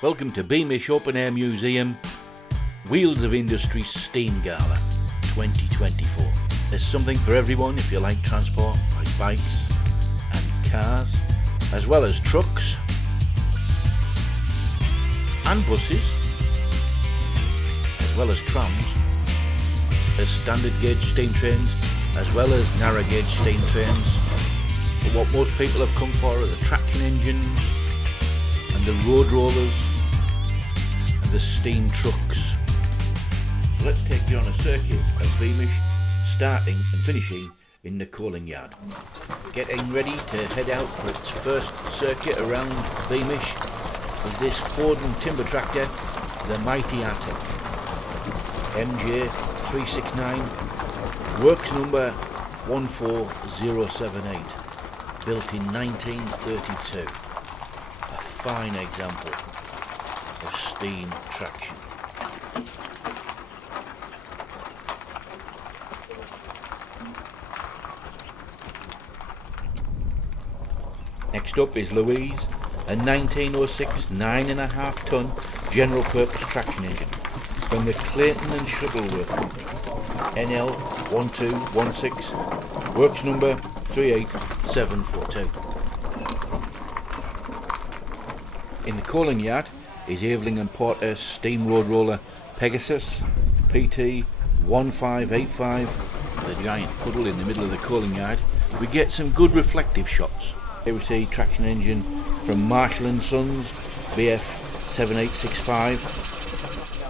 Welcome to Beamish Open Air Museum, Wheels of Industry Steam Gala 2024. There's something for everyone if you like transport, like bikes and cars, as well as trucks and buses, as well as trams, as standard gauge steam trains, as well as narrow gauge steam trains. But what most people have come for are the traction engines and the road rollers and the steam trucks. So let's take you on a circuit of Beamish, starting and finishing in the coaling yard. Getting ready to head out for its first circuit around Beamish is this Foden timber tractor, the Mighty Atom MJ369, works number 14078, built in 1932. A fine example of steam traction. Next up is Louise, a 1906 9.5 ton general purpose traction engine from the Clayton and Shuttleworth NL1216, works number 38742. In the coaling yard is Aveling Porter steam road roller Pegasus PT 1585, the giant puddle in the middle of the coaling yard. We get some good reflective shots. Here we see traction engine from Marshall & Sons BF 7865.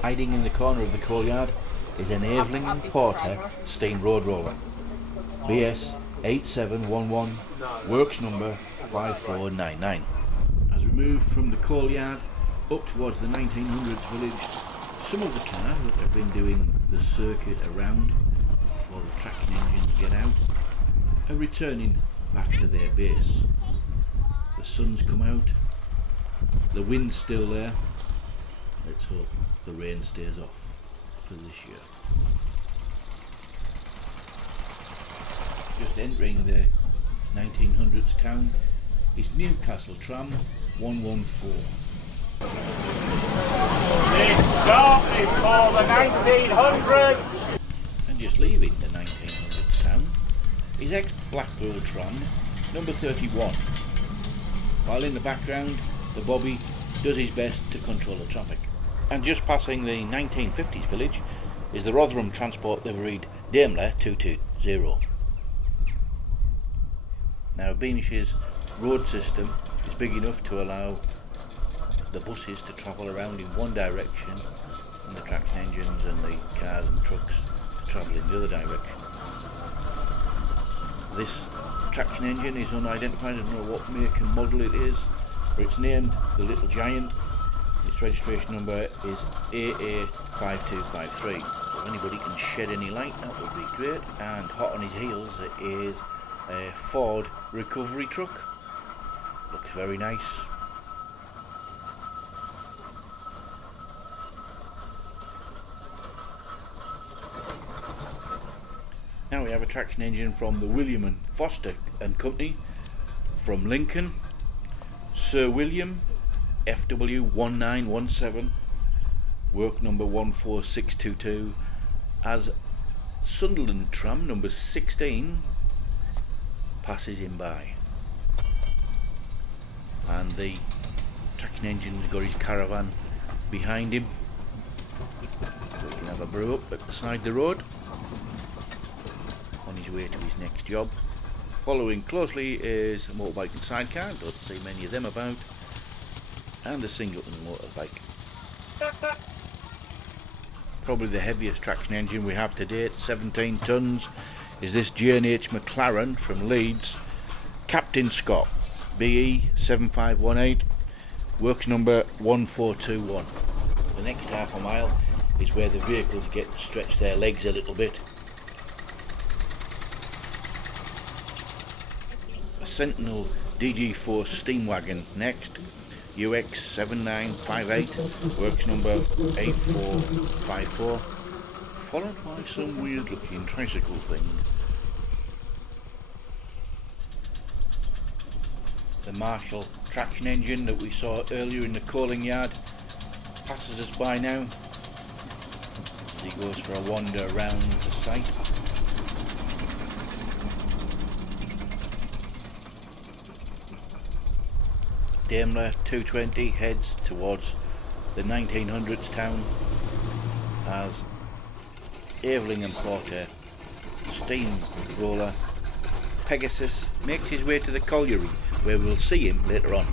Hiding in the corner of the coal yard is an Aveling Porter steam road roller BS 8711, works number 5499. As we move from the coal yard up towards the 1900s village, some of the cars that have been doing the circuit around before the traction engines get out are returning back to their base. The sun's come out, the wind's still there. Let's hope the rain stays off for this year. Just entering the 1900s town is Newcastle Tram 114. This stop is for the 1900s. And just leaving the 1900s town is ex-Blackpool Tram number 31. While in the background, the Bobby does his best to control the traffic. And just passing the 1950s village is the Rotherham Transport liveried Daimler 220. Now Beamish's road system is big enough to allow the buses to travel around in one direction and the traction engines and the cars and trucks to travel in the other direction. This traction engine is unidentified. I don't know what make and model it is, but it's named the Little Giant. Its registration number is AA5253. So if anybody can shed any light, that would be great. And hot on his heels is a Ford recovery truck. Looks very nice. Now we have a traction engine from the William and Foster and Company from Lincoln, Sir William FW1917, work number 14622, as Sunderland Tram number 16 passes him by. And the traction engine's got his caravan behind him, so he can have a brew up at the side of the road on his way to his next job. Following closely is a motorbike and sidecar, don't see many of them about, and a singleton motorbike. Probably the heaviest traction engine we have to date, 17 tons, is this J&H McLaren from Leeds, Captain Scott BE 7518, works number 1421. The next half a mile is where the vehicles get to stretch their legs a little bit. A Sentinal DG4 steam wagon next, UX 7958, works number 8454, followed by some weird looking tricycle thing. The Marshall traction engine that we saw earlier in the coaling yard passes us by now. He goes for a wander around the site. Daimler 220 heads towards the 1900s town as Aveling Porter steam roller Pegasus makes his way to the colliery, where we'll see him later on.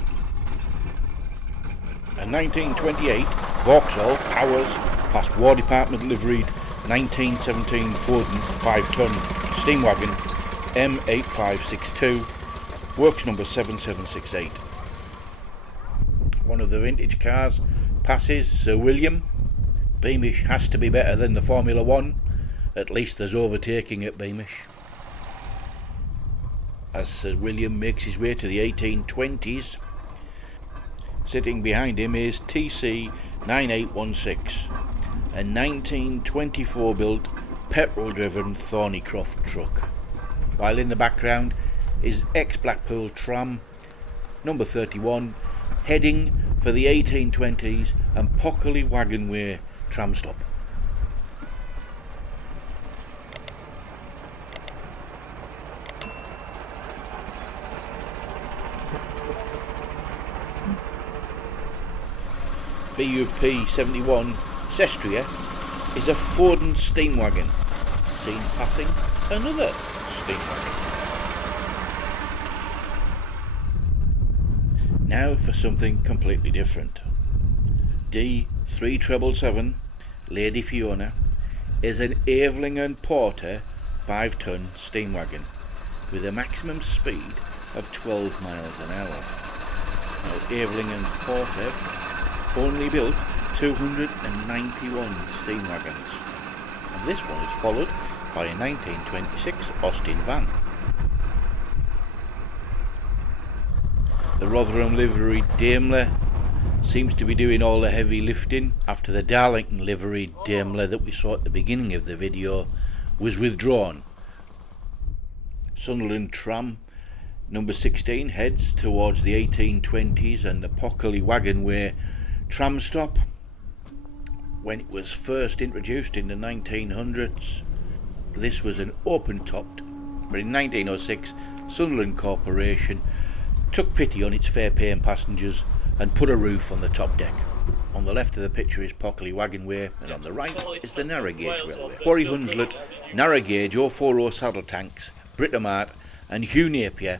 A 1928 Vauxhall powers past War Department liveried 1917 Foden 5-ton steam wagon M8562, works number 7768. One of the vintage cars passes Sir William. Beamish has to be better than the Formula 1, at least there's overtaking at Beamish. As Sir William makes his way to the 1820s, sitting behind him is TC 9816, a 1924 built petrol driven Thornycroft truck, while in the background is ex-Blackpool tram number 31 heading for the 1820s and Pockerly Wagonway tram stop. BUP 71 Sestria is a Foden steam wagon, seen passing another steam wagon. Now for something completely different. D3777 Lady Fiona is an Aveling Porter 5-ton steam wagon with a maximum speed of 12 miles an hour. Now Aveling Porter only built 291 steam wagons, and this one is followed by a 1926 Austin van. The Rotherham liveried Daimler seems to be doing all the heavy lifting after the Darlington liveried Daimler that we saw at the beginning of the video was withdrawn. Sunderland tram number 16 heads towards the 1820s and the Pockerly Wagonway tram stop. When it was first introduced in the 1900s, this was an open-topped, but in 1906 Sunderland Corporation took pity on its fare-paying passengers and put a roof on the top deck. On the left of the picture is Pockerly Wagonway, and on the right is the narrow gauge railway. Quarry Hunslet, narrow gauge 040 saddle tanks, Britomart and Hugh Napier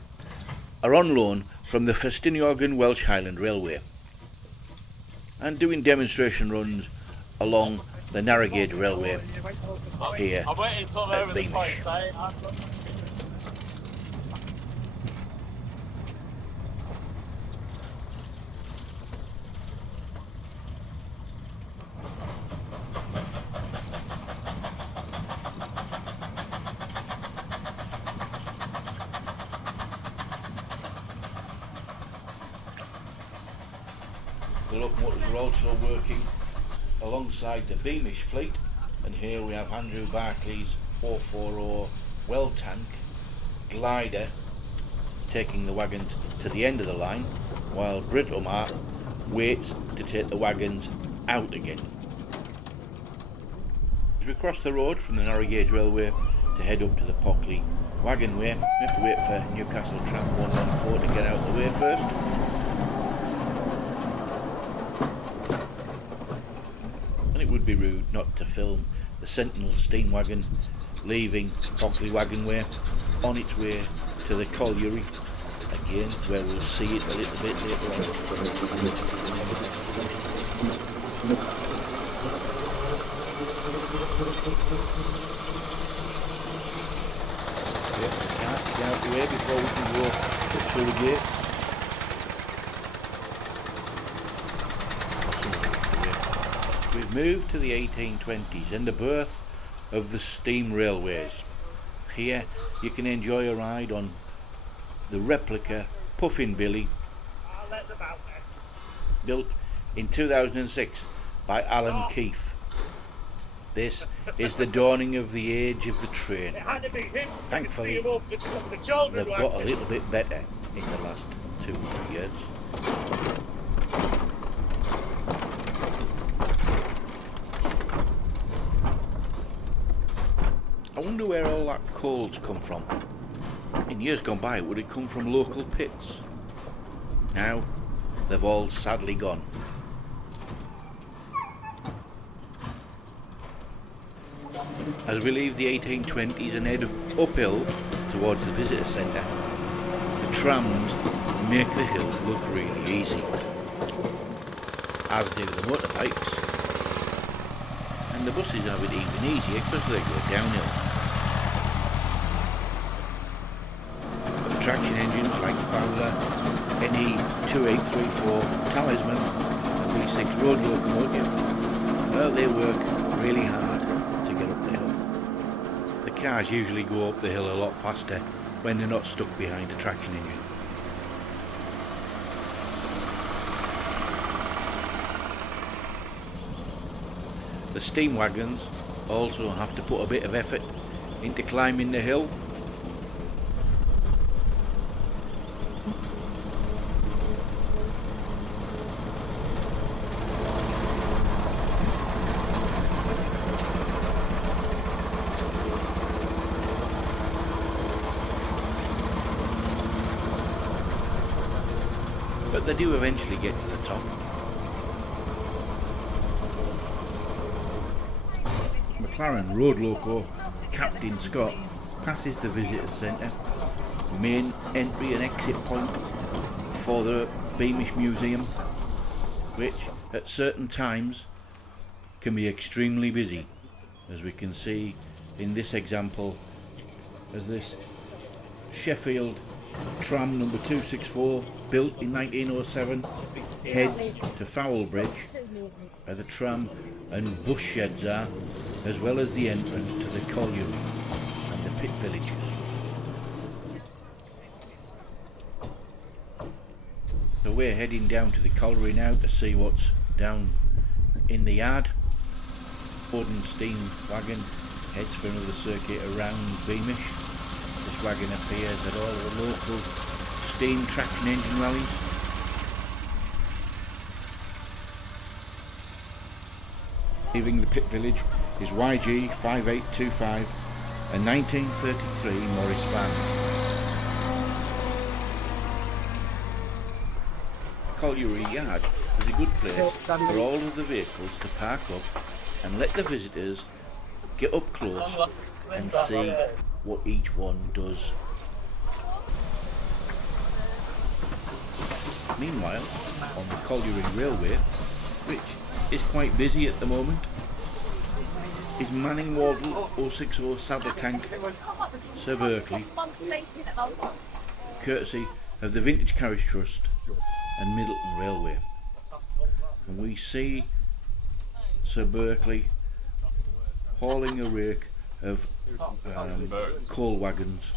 are on loan from the Festiniog Welsh Highland Railway and doing demonstration runs along the narrow gauge railway here at Beamish. The locomotives are also working alongside the Beamish fleet, and here we have Andrew Barclay's 440 well tank glider taking the wagons to the end of the line, while Britomart waits to take the wagons out again. As we cross the road from the narrow gauge railway to head up to the Pockerly Wagonway, we have to wait for Newcastle Tram 114 to get out of the way first. It would be rude not to film the Sentinal steam wagon leaving Pockerly Wagonway on its way to the colliery again, where we'll see it a little bit later on. Yep, can't get out the way before we can go up through the gates. We've moved to the 1820s and the birth of the steam railways. Here you can enjoy a ride on the replica Puffin Billy, built in 2006 by Alan Keefe. This is the dawning of the age of the train. Thankfully, they've got a little bit better in the last 2 years. wonder where all that coal's come from. In years gone by it would have come from local pits. Now they've all sadly gone. As we leave the 1820s and head uphill towards the visitor centre, the trams make the hill look really easy, as do the motorbikes, and the buses have it even easier because they go downhill. But the traction engines like Fowler, NE2834, Talisman and V6 road locomotive, well, they work really hard to get up the hill. The cars usually go up the hill a lot faster when they're not stuck behind a traction engine. The steam wagons also have to put a bit of effort into climbing the hill. But they do eventually get to the top. McLaren Road Loco Captain Scott passes the visitor centre, main entry and exit point for the Beamish Museum, which at certain times can be extremely busy, as we can see in this example, as this Sheffield tram number 264, built in 1907, heads to Fowler Bridge, where the tram and bus sheds are, as well as the entrance to the colliery and the pit villages. So we're heading down to the colliery now to see what's down in the yard. Foden steam wagon heads for another circuit around Beamish. This wagon appears at all the local steam traction engine rallies. Leaving the pit village is YG 5825, a 1933 Morris van. Colliery Yard is a good place for all of the vehicles to park up and let the visitors get up close and see what each one does. Meanwhile, on the Colliery Railway, which is quite busy at the moment, is Manning Wardle 060 saddle tank Sir Berkeley, courtesy of the Vintage Carriage Trust and Middleton Railway. And we see Sir Berkeley hauling a rake of coal wagons.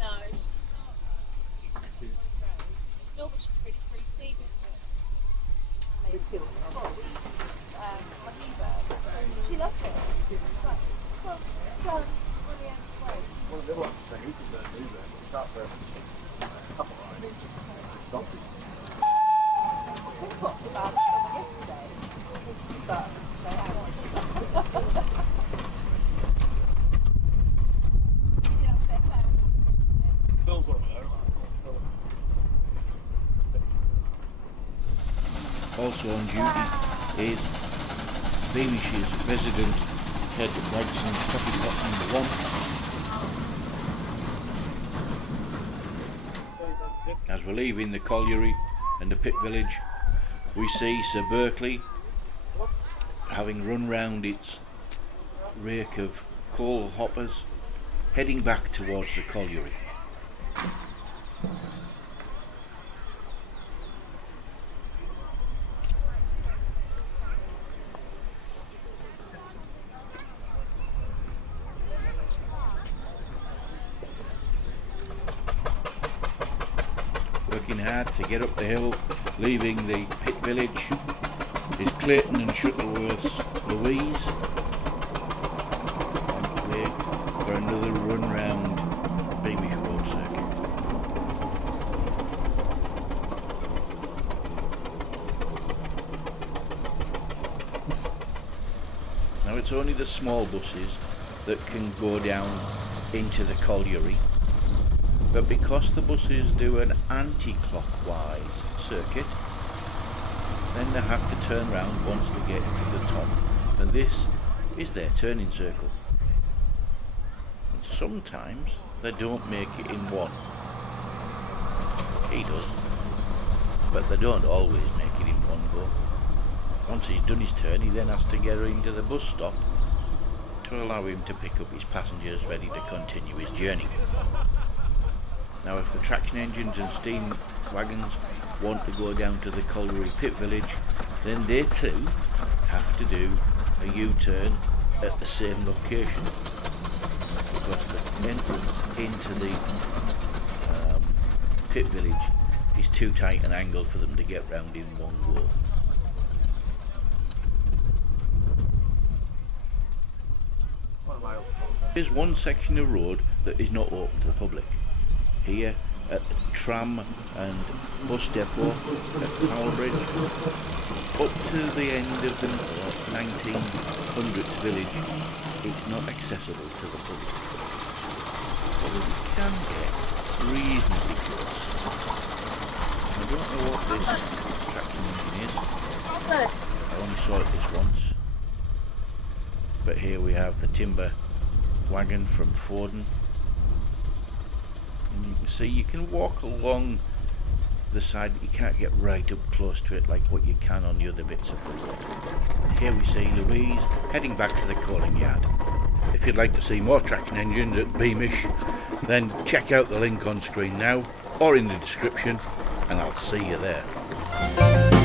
She loved it. Also on duty is Beamish's resident head Wagson's coffee pot number 1. As we're leaving the colliery and the pit village, we see Sir Berkeley, having run round its rake of coal hoppers, heading back towards the colliery. Working hard to get up the hill, leaving the pit village, is Clayton and Shuttleworth's Louise, on its way for another run round Beamish Road Circuit. Now it's only the small buses that can go down into the colliery, but because the buses do an anti-clockwise circuit, then they have to turn round once they get to the top, and this is their turning circle. And sometimes they don't make it in one. He does, but they don't always make it in one go. Once he's done his turn, he then has to get into the bus stop to allow him to pick up his passengers ready to continue his journey. Now, if the traction engines and steam wagons want to go down to the colliery pit village, then they too have to do a U-turn at the same location, because the entrance into the pit village is too tight an angle for them to get round in one go. Here's one section of road that is not open to the public. Here at the tram and bus depot at Fowler Bridge, up to the end of the 1900s village, it's not accessible to the public. But we can get reasonably close. I don't know what this traction engine is. I only saw it this once. But here we have the timber wagon from Foden. And you can see you can walk along the side, but you can't get right up close to it like what you can on the other bits of the road. And here we see Louise heading back to the coaling yard. If you'd like to see more traction engines at Beamish, then check out the link on screen now or in the description, and I'll see you there.